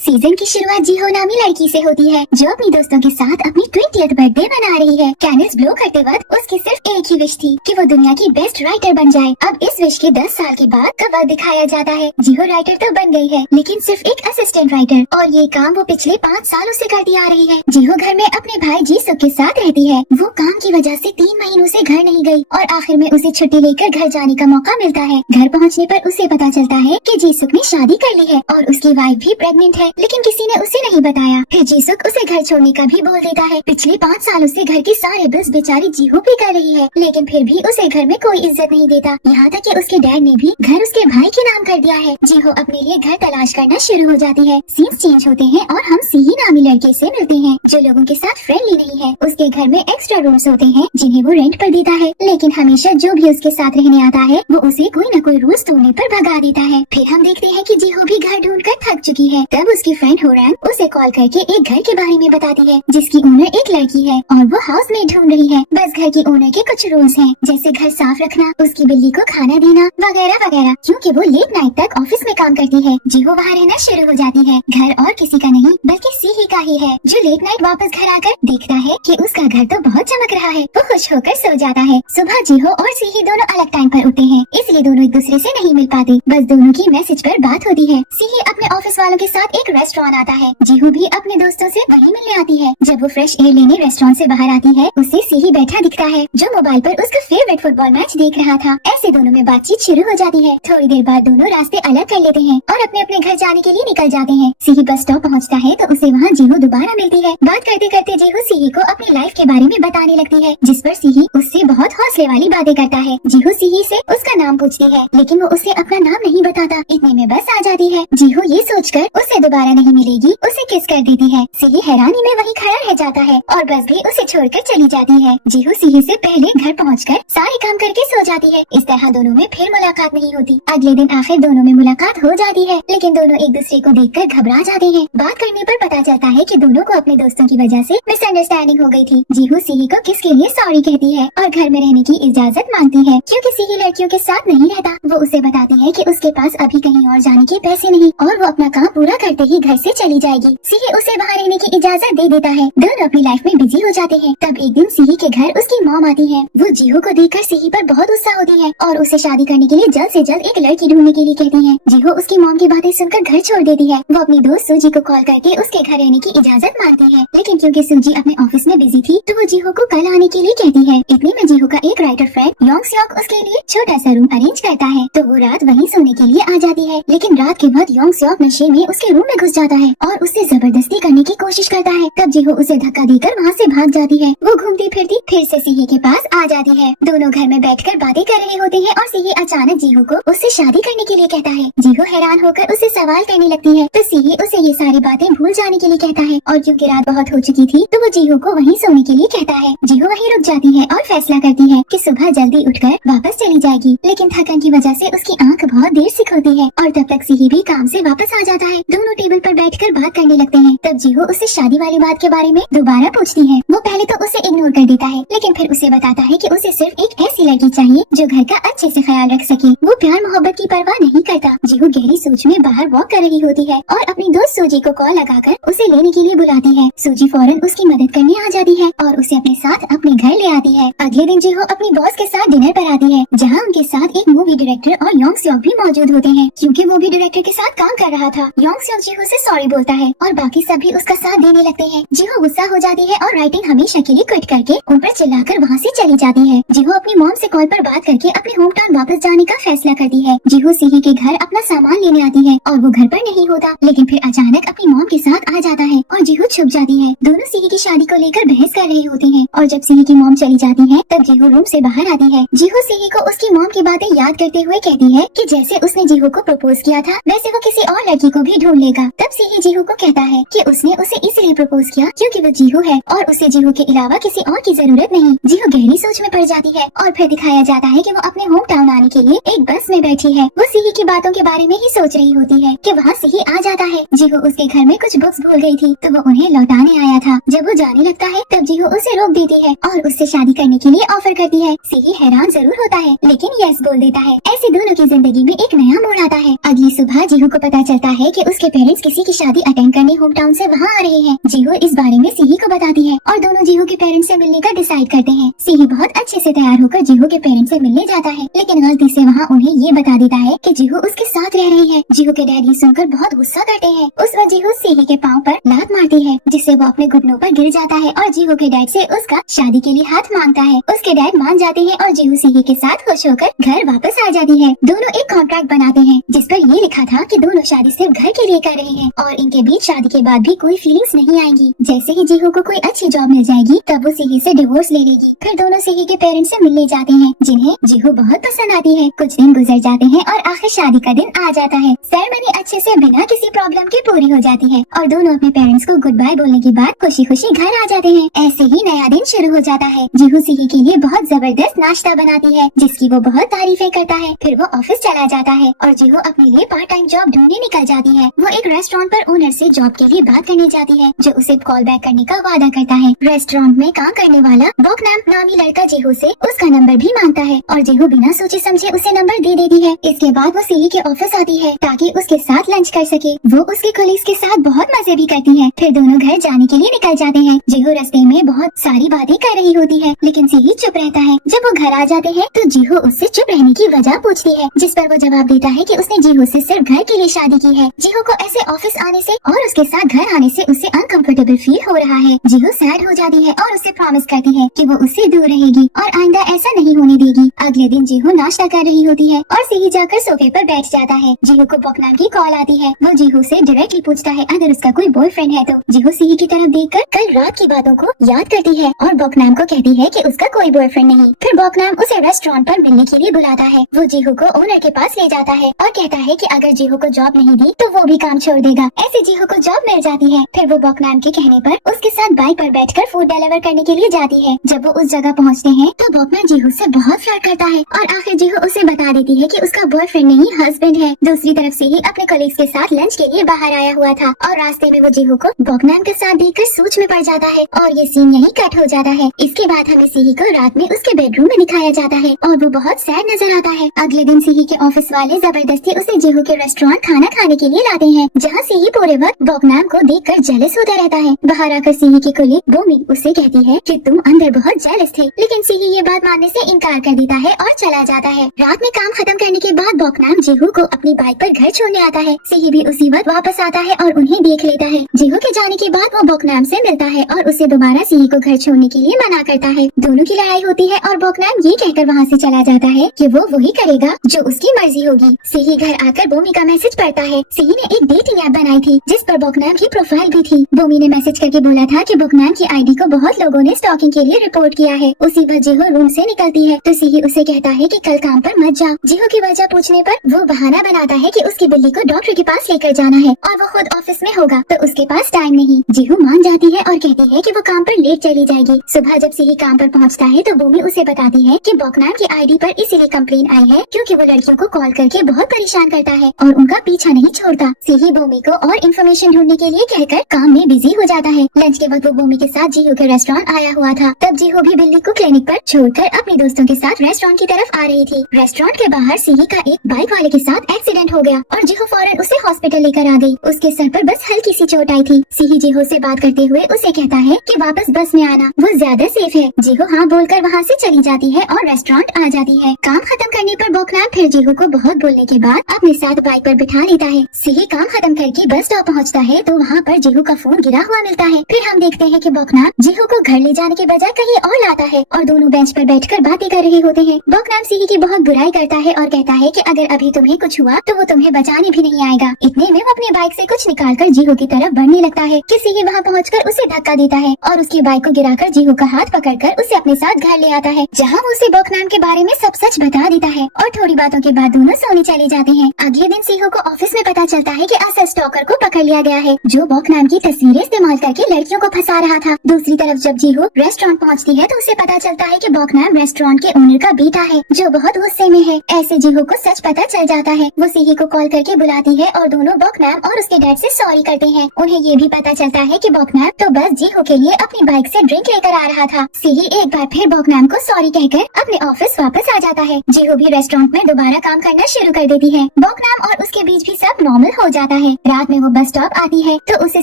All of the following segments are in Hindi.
सीजन की शुरुआत जीहो नामी लड़की से होती है जो अपनी दोस्तों के साथ अपनी 20th बर्थडे मना रही है। कैंडल्स ब्लो करते वक्त उसकी सिर्फ एक ही विश थी कि वो दुनिया की बेस्ट राइटर बन जाए। अब इस विश के 10 साल के बाद का वक्त दिखाया जाता है। जीहो राइटर तो बन गई है लेकिन सिर्फ एक असिस्टेंट राइटर, और ये काम वो पिछले 5 सालों से करती आ रही है। जीहो घर में अपने भाई जीसुक के साथ रहती है। वो काम की वजह से 3 महीनों से घर नहीं गई और आखिर में उसे छुट्टी लेकर घर जाने का मौका मिलता है। घर पहुँचने पर उसे पता चलता है कि जीसुक ने शादी कर ली है और उसकी वाइफ भी प्रेग्नेंट है, लेकिन किसी ने उसे नहीं बताया। फिर जीसुक उसे घर छोड़ने का भी बोल देता है। पिछले 5 सालों से घर के सारे बिल्स बेचारी जीहो भी कर रही है, लेकिन फिर भी उसे घर में कोई इज्जत नहीं देता। यहाँ तक कि उसके डैड ने भी घर उसके भाई के नाम कर दिया है। जीहो अपने लिए घर तलाश करना शुरू हो जाती है। सीन्स चेंज होते हैं और हम सीही नामी लड़के से मिलते हैं जो लोगों के साथ फ्रेंडली नहीं है। उसके घर में एक्स्ट्रा रूम्स होते हैं जिन्हें वो रेंट पर देता है, लेकिन हमेशा जो भी उसके साथ रहने आता है वो उसे कोई न कोई रूल्स तोड़ने पर भगा देता है। फिर हम देखते हैं कि जीहो भी घर ढूंढ कर थक चुकी है। तब उसकी फ्रेंड होरान उसे कॉल करके एक घर के बारे में बताती है जिसकी ओनर एक लड़की है और वो हाउसमेट ढूंढ रही है। बस घर की ओनर के कुछ रूल्स हैं, जैसे घर साफ रखना, उसकी बिल्ली को खाना देना वगैरह वगैरह, क्योंकि वो लेट नाइट तक ऑफिस में काम करती है। जीहो वहाँ रहना शुरू हो जाती है। घर और किसी का नहीं बल्कि सीही का ही है, जो लेट नाइट वापस घर आकर देखता है कि उसका घर तो बहुत चमक रहा है। वो खुश होकर सो जाता है। सुबह जीहो और सीही दोनों अलग टाइम पर उठते हैं, इसलिए दोनों एक दूसरे से नहीं मिल पाते। बस दोनों की मैसेज पर बात होती है। सीही अपने ऑफिस वालों के साथ एक रेस्टोरेंट आता है। जीहो भी अपने दोस्तों से वहीं मिलने आती है। जब वो फ्रेश एयर लेने रेस्टोरेंट से बाहर आती है, उसे सीही बैठा दिखता है जो मोबाइल पर उसका फेवरेट फुटबॉल मैच देख रहा था। ऐसे दोनों में बातचीत शुरू हो जाती है। थोड़ी देर बाद दोनों रास्ते अलग कर लेते हैं और अपने अपने घर जाने के लिए निकल जाते हैं। सीही बस स्टॉप पहुँचता है तो उसे वहाँ जीहो दोबारा मिलती है। बात करते करते जीहो सीही को अपनी लाइफ के बारे में बताने लगती है, जिस पर सीही उससे बहुत हौसले वाली बातें करता है। जीहो सीही से उसका नाम पूछती है, लेकिन वो उसे अपना नाम नहीं बताता। इतने में बस आ जाती है। जीहो ये सोचकर उसे दोबारा नहीं मिलेगी उसे किस कर देती है। सीही हैरानी में वहीं खड़ा रह जाता है और बस भी उसे छोड़कर चली जाती है। जीहो सीही से पहले घर पहुंचकर सारे काम करके सो जाती है। इस तरह दोनों में फिर मुलाकात नहीं होती। अगले दिन आखिर दोनों में मुलाकात हो जाती है, लेकिन दोनों एक दूसरे को देखकर घबरा जाते हैं। बात करने पर पता चलता है कि दोनों को अपने दोस्तों की वजह से मिसअंडरस्टैंडिंग हो गई थी। जीहो सीही को किस के लिए सॉरी कहती है और घर में रहने की इजाजत मांगती है, क्योंकि सीही लड़कियों के साथ नहीं रहता। वो उसे बताती है कि उसके पास अभी कहीं और जाने के पैसे नहीं और वो अपना काम पूरा करते ही घर से चली जाएगी। सीही उसे वहाँ रहने की इजाजत दे देता है। दोनों अपनी लाइफ में बिजी हो जाते हैं। तब एक दिन सीही के घर उसकी मॉम आती है। वो जीहो को देखकर सीही पर बहुत गुस्सा होती है और उसे शादी करने के लिए जल्द से जल्द एक लड़की ढूंढने के लिए कहती है। जीहो उसकी मॉम की बातें सुनकर घर छोड़ देती है। वो अपनी दोस्त सूजी को कॉल करके उसके घर रहने की इजाजत मांगती है, लेकिन क्योंकि सूजी अपने ऑफिस में बिजी थी तो वो जीहो को कल आने के लिए कहती है। इतने में जीहो का एक राइटर फ्रेंड योंग सियोक उसके लिए छोटा सा रूम अरेंज करता है, तो वो रात वहीं सोने के लिए आ जाती है। लेकिन रात के बाद योंग सियोक नशे में उसके रूम में घुस जाता है और उससे जबरदस्ती करने की कोशिश करता है। तब जीहो उसे धक्का देकर वहाँ से भाग जाती है। वो घूमती फिरती फिर से सीही के पास आ जाती है। दोनों घर में बैठकर बातें कर रहे होते हैं और सीही अचानक जीहो को उससे शादी करने के लिए कहता है। जीहो हैरान होकर उसे सवाल करने लगती है तो सीही उसे ये सारी बातें भूल जाने के लिए कहता है, और क्योंकि रात बहुत हो चुकी थी तो वो जीहो को वहीं सोने के लिए कहता है। जीहो वहीं रुक जाती है और फैसला करती है कि सुबह जल्दी उठकर वापस चली जाएगी, लेकिन थकन की वजह से उसकी आंख बहुत देर से खुलती है और तब तक सीही भी काम से वापस आ जाता है। दोनों टेबल पर बैठकर बात करने लगते हैं। तब जीहो उससे शादी वाली बात के बारे में दोबारा पूछती है। वो पहले तो उसे इग्नोर कर देता है, लेकिन फिर उसे बताता है कि उसे सिर्फ एक ऐसी लड़की चाहिए जो घर का अच्छे से ख्याल रख सके। वो प्यार मोहब्बत की परवाह नहीं करता। जीहो गहरी सोच में बाहर वॉक कर रही होती है और अपनी दोस्त सूजी को कॉल लगाकर उसे लेने के लिए बुलाती है। सूजी फौरन उसकी मदद करने आ जाती है और उसे अपने साथ अपने घर ले आती है। अगले दिन जीहो अपनी बॉस के साथ डिनर पर आती है, जहाँ उनके साथ एक मूवी डायरेक्टर और योंग सियोक भी मौजूद होते हैं, क्योंकि वो भी डायरेक्टर के साथ काम कर रहा था। योंग सियोक जीहो से सॉरी बोलता है और बाकी सब भी उसका साथ देने लगते हैं। जीहो गुस्सा हो जाती है और राइटिंग हमेशा के लिए क्विट करके उन पर चिल्लाकर वहाँ से चली जाती है। जीहो अपनी मॉम से कॉल पर बात करके अपने होम टाउन वापस जाने का फैसला करती है। जीहो सीही के घर अपना सामान लेने आती है और वो घर पर नहीं होता, लेकिन फिर अचानक अपनी मॉम के साथ आ जाता है और जीहो छुप जाती है। दोनों सीही की शादी को लेकर बहस कर रहे होते हैं और जब सीही की मॉम चली जाती है तब जीहो रूम से बाहर आती है। जीहो सीही को उसकी मॉम की बातें याद करते हुए कहती है कि जैसे उसने जीहो को प्रपोज किया था वैसे वो किसी और लड़की को भी ढूंढ लेगा। तब सीही जीहो को कहता है कि उसने उसे इसलिए प्रपोज किया क्योंकि वो जीहो है और उसे जीहो के अलावा किसी और की जरूरत नहीं। जीहो गहरी सोच में पड़ जाती है और फिर दिखाया जाता है कि वो अपने होम टाउन आने के लिए एक बस में बैठी है। वो सीही की बातों के बारे में ही सोच रही होती है कि वहाँ सीही आ जाता है। जीहो उसके घर में कुछ बुक्स भूल गई थी तो वो उन्हें लौटाने आया था। जब वो जाने लगता है तब जीहो उसे रोक देती है और उससे शादी करने के लिए ऑफर करती है। सीही हैरान जरूर होता है लेकिन यस बोल देता है। ऐसे दोनों की जिंदगी में एक नया मोड़ आता है। अगली सुबह जीहो को पता चलता है कि उसके पेरेंट्स किसी की शादी अटेंड करने होम टाउन से वहाँ आ रहे हैं। जीहू इस बारे में सीही को बताती है और दोनों जीहू के पेरेंट्स से मिलने का डिसाइड करते हैं। सीही बहुत अच्छे से तैयार होकर जीहू के पेरेंट्स से मिलने जाता है, लेकिन गलती से वहाँ उन्हें ये बता देता है कि जीहू उसके साथ रह रही है। जीहू के डैड ये सुनकर बहुत गुस्सा करते हैं। उस वक्त जीहू सीही के पाँव पर लात मारती है, जिससे वो अपने घुटनों पर गिर जाता है और जीहू के डैड से उसका शादी के लिए हाथ मांगता है। उसके डैड मान जाते हैं और जीहू सीही के साथ खुश होकर घर वापस आ जाती है। दोनों एक कॉन्ट्रैक्ट बनाते हैं जिस पर ये लिखा था कि दोनों शादी सिर्फ घर के लिए कर रहे हैं और इनके बीच शादी के बाद भी कोई फीलिंग्स नहीं आएंगी। जैसे ही जीहू को कोई अच्छी जॉब मिल जाएगी तब वो सीही से डिवोर्स ले लेगी। फिर दोनों सीही के पेरेंट्स से मिलने जाते हैं, जिन्हें जीहू बहुत पसंद आती है। कुछ दिन गुजर जाते हैं और आखिर शादी का दिन आ जाता है। सेरेमनी अच्छे से बिना किसी प्रॉब्लम के पूरी हो जाती है और दोनों अपने पेरेंट्स को गुड बाय बोलने के बाद खुशी खुशी घर आ जाते हैं। ऐसे ही नया दिन शुरू हो जाता है। जीहू सीही के लिए बहुत जबरदस्त नाश्ता बनाती है, जिसकी वो बहुत तारीफें करता है। फिर वो ऑफिस चला जाता है और जीहू अपने लिए पार्ट टाइम जॉब ढूंढने निकल जाती है। वो एक रेस्टोरेंट पर ओनर से जॉब के लिए बात करने जाती है, जो उसे कॉल बैक करने का वादा करता है। रेस्टोरेंट में काम करने वाला बॉकनाम नामी लड़का जीहू से उसका नंबर भी मांगता है और जीहू बिना सोचे समझे उसे नंबर दे देती है। इसके बाद वो सीही के ऑफिस आती है ताकि उसके साथ लंच कर सके। वो उसके कलीग्स के साथ बहुत मजे भी करती है। फिर दोनों घर जाने के लिए निकल जाते हैं। जीहू रास्ते में बहुत सारी बातें कर रही होती है, लेकिन सीही चुप रहता है। जब वो घर आ जाते हैं तो जीहू उससे चुप रहने की वजह पूछती है, जिस पर वो जवाब देता है कि उसने जीहू से सिर्फ घर के लिए शादी की है। जीहू को ऐसे ऑफिस आने से और उसके साथ घर आने से उसे अनकंफर्टेबल फील हो रहा है। जीहू सैड हो जाती है और उसे प्रॉमिस करती है कि वो उससे दूर रहेगी और आइंदा ऐसा नहीं होने देगी। अगले दिन जीहू नाश्ता कर रही होती है और सीही जाकर सोफे पर बैठ जाता है। जीहू को बॉकनाम की कॉल आती है। वो जीहू से डायरेक्टली पूछता है अगर उसका कोई बॉयफ्रेंड है तो। जीहू सीही की तरफ देखकर कल रात की बातों को याद करती है और बॉकनाम को कहती है कि उसका कोई बॉयफ्रेंड नहीं। फिर बॉकनाम उसे रेस्टोरेंट पर मिलने के लिए बुलाता है। वो जीहू को ओनर के पास ले जाता है और कहता है कि अगर जीहू को जॉब नहीं दी तो वो भी काम छोड़ देगा। ऐसे जीहू को जॉब मिल जाती है। फिर वो बॉकनाम के कहने पर उसके साथ बाइक पर बैठकर फूड डिलीवर करने के लिए जाती है। जब वो उस जगह पहुंचते हैं तो बॉकनाम जीहू से बहुत फ्लर्ट करता है और आखिर जीहू उसे बता देती है कि उसका बॉयफ्रेंड नहीं हस्बैंड है। दूसरी तरफ से ही अपने कलीग्स के साथ लंच के लिए बाहर आया हुआ था और रास्ते में वो जीहू को बॉकनाम के साथ देखकर सोच में पड़ जाता है और ये सीन यही कट हो जाता है। इसके बाद हमें सीही को रात में उसके बेडरूम में दिखाया जाता है और वो बहुत सैड नजर आता है। अगले दिन सीही के ऑफिस वाले जबरदस्ती उसे जीहू के रेस्टोरेंट खाना खाने के लिए लाते हैं, जहाँ सीही पूरे वक्त बॉकनाम को देखकर जेलस होता रहता है। बाहर आकर सीही की कोलीग बोमी उससे कहती है कि तुम अंदर बहुत जेलस थे, लेकिन सीही ये बात मानने से इनकार कर देता है और चला जाता है। रात में काम खत्म करने के बाद बॉकनाम जीहू को अपनी बाइक पर घर छोड़ने आता है। सीही भी उसी वक्त वापस आता है और उन्हें देख लेता है। जीहू के जाने के बाद वो बॉकनाम से मिलता है और उसे दोबारा सीही को घर छोड़ने के लिए मना करता है। दोनों की लड़ाई होती है और बॉकनाम ये कहकर वहाँ से चला जाता है कि वो वही करेगा जो उसकी मर्जी होगी। सीही घर आकर बोमी का मैसेज पढ़ता है। सीही ने एक डेटिंग ऐप बनाई थी जिस पर बॉकनाम की प्रोफाइल भी थी। बोमी ने मैसेज करके बोला था कि बॉकनाम की आईडी को बहुत लोगों ने स्टॉकिंग के लिए रिपोर्ट किया है। उसी वक्त जीहू रूम से निकलती है तो सीही उसे कहता है कि कल काम पर मत जाओ। जीहू की वजह पूछने पर वो बहाना बनाता है कि उसकी बिल्ली को डॉक्टर के पास लेकर जाना है और वो खुद ऑफिस में होगा तो उसके पास टाइम नहीं। जीहू मान जाती है और कहती है कि वो काम पर लेट चली जाएगी। सुबह जब सीही काम पर पहुंचता है तो बोमी उसे बताती है कि बॉकनाम की आईडी पर इसीलिए कंप्लेन आई है क्योंकि वो लड़कियों को कॉल करके बहुत परेशान करता है और उनका पीछा नहीं छोड़ता। सीही बोमी को और इन्फॉर्मेशन ढूंढने के लिए कहकर काम में बिजी हो जाता है। लंच के वक्त वो बोमी के साथ जीहू के रेस्टोरेंट आया हुआ था। तब जीहू भी बिल्ली को क्लिनिक पर छोड़कर अपने दोस्तों के साथ रेस्टोरेंट की तरफ आ रही थी। रेस्टोरेंट के बाहर सीही का एक बाइक वाले के साथ एक्सीडेंट हो गया और जीहू फौरन उसे हॉस्पिटल लेकर आ गई। उसके सर पर बस हल्की सी चोट आई थी। सीही जीहू से बात करते हुए उसे कहता है कि वापस बस में आना, वो ज्यादा सेफ है। जीहू हाँ बोलकर वहाँ से चली जाती है और रेस्टोरेंट आ जाती है। काम खत्म करने पर बॉकनाम फिर जीहू को बहुत बोलने के बाद अपने साथ बाइक पर बिठा लेता है। सीही काम खत्म करके बस स्टॉप पहुँचता है तो वहाँ पर जीहू का फोन गिरा हुआ मिलता है। फिर हम देखते हैं कि बॉकनाम जीहू को घर ले जाने के बजाय कहीं और लाता है और दोनों बेंच पर बैठकर बातें कर रहे होते हैं। बॉकनाम सीही की बहुत बुराई करता है और कहता है कि अगर अभी तुम्हें कुछ हुआ तो वो तुम्हें बचाने भी नहीं आएगा। इतने में वो अपनी बाइक से कुछ निकालकर जीहू की तरफ बढ़ने लगता है कि सीही वहाँ पहुँचकर उसे धक्का देता है और उसकी बाइक को गिराकर जीहू का हाथ पकड़कर उसे अपने साथ घर ले आता है, जहाँ वो उसे बॉकनाम के बारे में सब सच बता देता है और थोड़ी बातों के बाद दोनों सोने चले जाते हैं। अगले दिन सीहू को ऑफिस में पता चलता है कि असल स्टॉकर को पकड़ लिया गया है, जो बॉकनाम की तस्वीरें इस्तेमाल करके लड़कियों को फंसा रहा था। दूसरी तरफ जब जीहू रेस्टोरेंट पहुँचती है तो उसे पता चलता है कि बॉकनाम रेस्टोरेंट के ओनर का बेटा है, जो बहुत गुस्से में है। ऐसे जीहू को सच पता चल जाता है। वो सीही को कॉल करके बुलाती है और दोनों बॉकनाम बॉकनैम और उसके डैड से सॉरी करते हैं। उन्हें ये भी पता चलता है कि बॉकनैम तो बस जीहो के लिए अपनी बाइक से ड्रिंक लेकर आ रहा था। सीही एक बार फिर बॉकनैम को सॉरी कहकर अपने ऑफिस वापस आ जाता है। जीहो भी रेस्टोरेंट में दोबारा काम करना शुरू कर देती है। बॉकनैम और उसके बीच भी सब नॉर्मल हो जाता है। रात में वो बस स्टॉप आती है तो उसे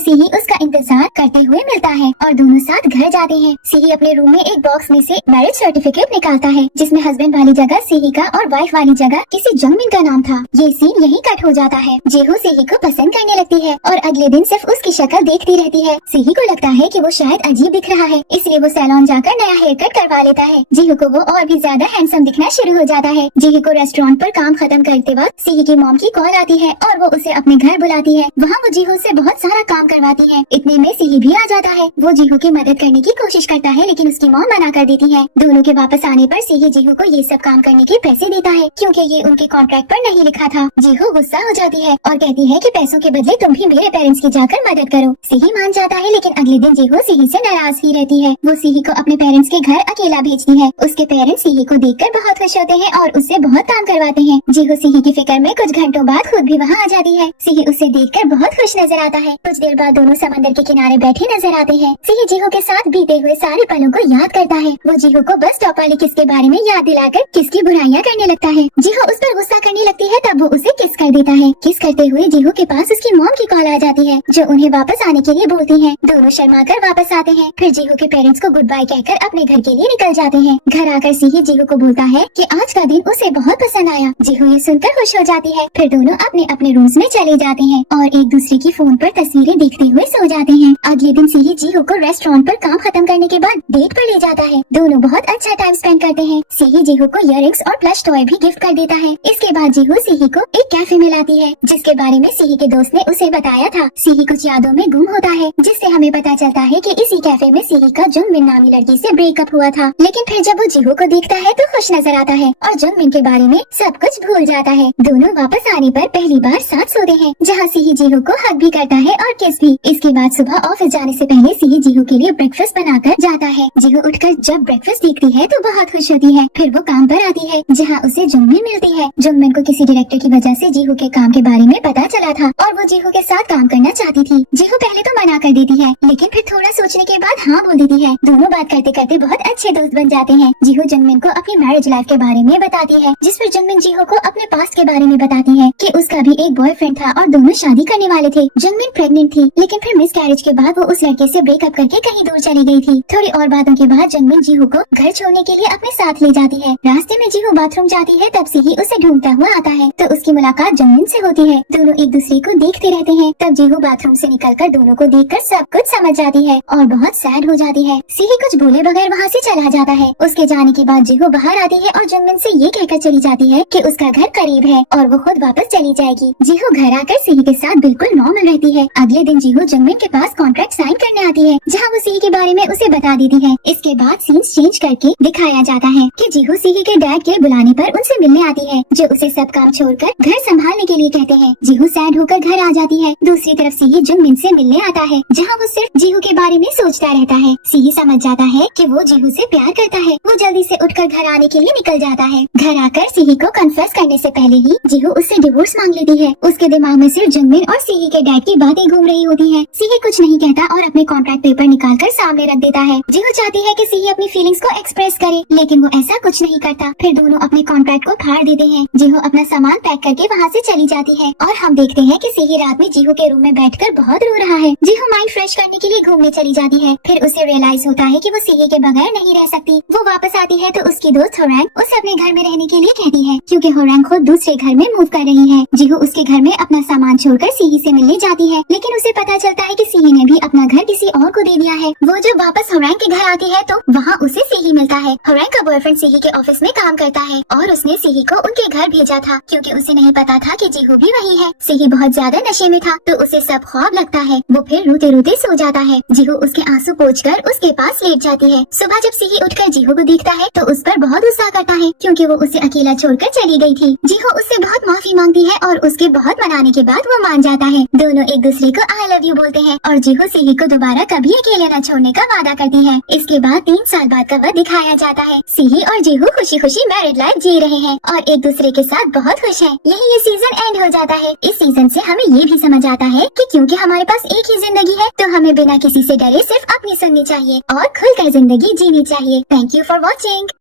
सीही उसका इंतजार करते हुए मिलता है और दोनों साथ घर जाते हैं। सीही अपने रूम में एक बॉक्स में से मैरिज सर्टिफिकेट निकालता है जिसमें हस्बैंड वाली जगह सीही का और वाइफ वाली जगह किसी जंगमिन का नाम था। ये सीन यही कट हो जाता है। जीहो सीही को पसंद करने लगती है और अगले दिन सिर्फ उसकी शक्ल देखती रहती है। सीही को लगता है कि वो शायद अजीब दिख रहा है, इसलिए वो सैलून जाकर नया हेयर कट करवा लेता है। जीहो को वो और भी ज्यादा हैंडसम दिखना शुरू हो जाता है। जीहो को रेस्टोरेंट पर काम खत्म करते वक्त सीही की मॉम की कॉल आती है और वो उसे अपने घर बुलाती है। वहाँ वो जीहो से बहुत सारा काम करवाती है। इतने में सीही भी आ जाता है। वो जीहो की मदद करने की कोशिश करता है लेकिन उसकी मॉम मना कर देती है। दोनों के वापस आने पर सीही जीहो को ये सब काम करने के पैसे देता है क्योंकि ये उनके कॉन्ट्रैक्ट पर नहीं लिखा था। जीहो गुस्सा हो जाती है और कहती है कि पैसों के बदले तुम भी मेरे पेरेंट्स की जाकर मदद करो। सीही मान जाता है लेकिन अगले दिन जीहो सीही से नाराज ही रहती है। वो सीही को अपने पेरेंट्स के घर अकेला भेजती है। उसके पेरेंट्स सीही को देखकर बहुत खुश होते हैं और उससे बहुत काम करवाते हैं। जीहो सीही की फिक्र में कुछ घंटों बाद खुद भी वहाँ आ जाती है। सीही उसे देखकर बहुत खुश नजर आता है। कुछ देर बाद दोनों समंदर के किनारे बैठे नजर आते हैं। सीही जीहो के साथ बीते हुए सारे पलों को याद करता है। वो जीहो को बस स्टॉप वाली किस के बारे में याद दिलाकर किसकी बुराइयां करने लगता है। जीहो उस पर गुस्सा करने लगती है तब वो उसे किस कर देता है। किस करते हुए जीहो के पास उसकी मॉम की कॉल आ जाती है जो उन्हें वापस आने के लिए बोलती है। दोनों शर्माकर वापस आते हैं। फिर जीहो के पेरेंट्स को गुड बाय कहकर अपने घर के लिए निकल जाते हैं। घर आकर सीही जीहो को बोलता है कि आज का दिन उसे बहुत पसंद आया। जीहो ये सुनकर खुश हो जाती है। फिर दोनों अपने अपने रूम्स में चले जाते हैं और एक दूसरे की फोन पर तस्वीरें देखते हुए सो जाते हैं। अगले दिन सीही जीहो को रेस्टोरेंट पर काम खत्म करने के बाद डेट पर ले जाता है। दोनों बहुत अच्छा टाइम स्पेंड करते हैं। सीही जीहो को इयररिंग्स और प्लस टॉय भी गिफ्ट कर देता है। इसके बाद जीहो सीही को एक कैफे में लाती है जिसके बारे में सीही के दोस्त ने उसे बताया था। सीही कुछ यादों में गुम होता है जिससे हमें पता चलता है कि इसी कैफे में सीही का जंगमिन नामी लड़की से ब्रेकअप हुआ था। लेकिन फिर जब वो जीहो को देखता है तो खुश नजर आता है और जंगमिन के बारे में सब कुछ भूल जाता है। दोनों वापस आने पर पहली बार साथ सोते हैं जहाँ सीही जीहो को हग भी करता है और किस भी। इसके बाद सुबह ऑफिस जाने से पहले सीही जीहो के लिए ब्रेकफास्ट बनाकर जाता है। जीहो उठकर जब ब्रेकफास्ट देखती है तो बहुत खुश होती है। फिर वो काम पर आती है जहाँ उसे जंगमिन मिलती है। जंगमिन को किसी डायरेक्टर की वजह से जीहो के काम के बारे में पता चला था और वो जीहो के साथ काम करना चाहती थी। जीहो पहले तो मना कर देती है लेकिन फिर थोड़ा सोचने के बाद हाँ बोल देती है। दोनों बात करते करते बहुत अच्छे दोस्त बन जाते हैं। जीहो जंगमिन को अपनी मैरिज लाइफ के बारे में बताती है जिस पर जंगमिन जीहो को अपने पास्ट के बारे में बताती है कि उसका भी एक बॉयफ्रेंड था और दोनों शादी करने वाले थे। जंगमिन प्रेग्नेंट थी लेकिन फिर मिस कैरेज के बाद वो उस लड़के से ब्रेकअप करके कहीं दूर चली गई थी। थोड़ी और बातों के बाद जंगमिन जीहो को घर छोड़ने के लिए अपने साथ ले जाती है। रास्ते में जीहो बाथरूम जाती है तब सीही उसे ढूंढता हुआ आता है तो उसकी मुलाकात जंगमिन से होती है। दोनों एक दूसरे को देखते रहते हैं। तब जीहो बाथरूम से निकलकर दोनों को देखकर सब कुछ समझ जाती है और बहुत सैड हो जाती है। सीही कुछ बोले बगैर वहाँ से चला जाता है। उसके जाने के बाद जीहो बाहर आती है और जंगमिन से ये कहकर चली जाती है कि उसका घर करीब है और वो खुद वापस चली जाएगी। जीहो घर आकर सीही के साथ बिल्कुल नॉर्मल रहती है। अगले दिन जीहो जंगमिन के पास कॉन्ट्रैक्ट साइन करने आती है जहाँ वो सीही के बारे में उसे बता देती है। इसके बाद सीन्स चेंज करके दिखाया जाता है कि जीहो सीही के डैड के बुलाने पर उनसे मिलने आती है जो उसे सब काम छोड़कर घर संभालने के लिए कहते हैं। जीहो सैड होकर घर आ जाती है। दूसरी तरफ सीही जंगमिन से मिलने आता है जहाँ वो सिर्फ जीहो के बारे में सोचता रहता है। सीही समझ जाता है कि वो जीहो से प्यार करता है। वो जल्दी से उठकर घर आने के लिए निकल जाता है। घर आकर सीही को कन्फेस करने से पहले ही जीहो उससे डिवोर्स मांग लेती है। उसके दिमाग में सिर्फ जंगमिन और सीही के डैड की बातें घूम रही होती हैं। सीही कुछ नहीं कहता और अपने कॉन्ट्रैक्ट पेपर निकालकर सामने रख देता है। जीहो चाहती है कि सीही अपनी फीलिंग्स को एक्सप्रेस करे लेकिन वो ऐसा कुछ नहीं करता। फिर दोनों अपने कॉन्ट्रैक्ट को फाड़ देते हैं। जीहो अपना सामान पैक करके वहाँ से चली जाती है और हम देखते हैं कि सीही रात में जीहो के रूम में बैठकर बहुत रो रहा है। जीहो माइंड फ्रेश करने के लिए घूमने चली जाती है। फिर उसे रियलाइज होता है कि वो सीही के बगैर नहीं रह सकती। वो वापस आती है तो उसकी दोस्त होरैंग उसे अपने घर में रहने के लिए कहती है क्योंकि होरैंग खुद दूसरे घर में मूव कर रही है। जीहो उसके घर में अपना सामान छोड़कर सीही से मिलने जाती है लेकिन उसे पता चलता है कि सीही ने भी अपना घर किसी और को दे दिया है। वो जब वापस होरैंग के घर आती है तो वहाँ उसे सीही मिलता है। होरैंग का बॉयफ्रेंड सीही के ऑफिस में काम करता है और उसने सीही को उनके घर भेजा था क्योंकि उसे नहीं पता था कि जीहो भी वही है। सीही बहुत ज्यादा नशे में था तो उसे सब ख्वाब लगता है। वो फिर रोते रोते सो जाता है। जीहो उसके आंसू पोंछकर उसके पास लेट जाती है। सुबह जब सीही उठकर जीहो को देखता है तो उस पर बहुत गुस्सा करता है क्योंकि वो उसे अकेला छोड़कर चली गई थी। जीहो उससे बहुत माफी मांगती है और उसके बहुत मनाने के बाद वो मान जाता है। दोनों एक दूसरे को आई लव यू बोलते हैं और जीहो सीही को दोबारा कभी अकेले न छोड़ने का वादा करती है। इसके बाद 3 साल बाद का वह दिखाया जाता है। सीही और जीहो खुशी खुशी मैरिड लाइफ जी रहे हैं और एक दूसरे के साथ बहुत खुश है। यही ये सीजन एंड हो जाता है। इस सीजन से इससे हमें ये भी समझ आता है कि क्योंकि हमारे पास एक ही जिंदगी है तो हमें बिना किसी से डरे सिर्फ अपनी सुननी चाहिए और खुलकर जिंदगी जीनी चाहिए। Thank you for watching.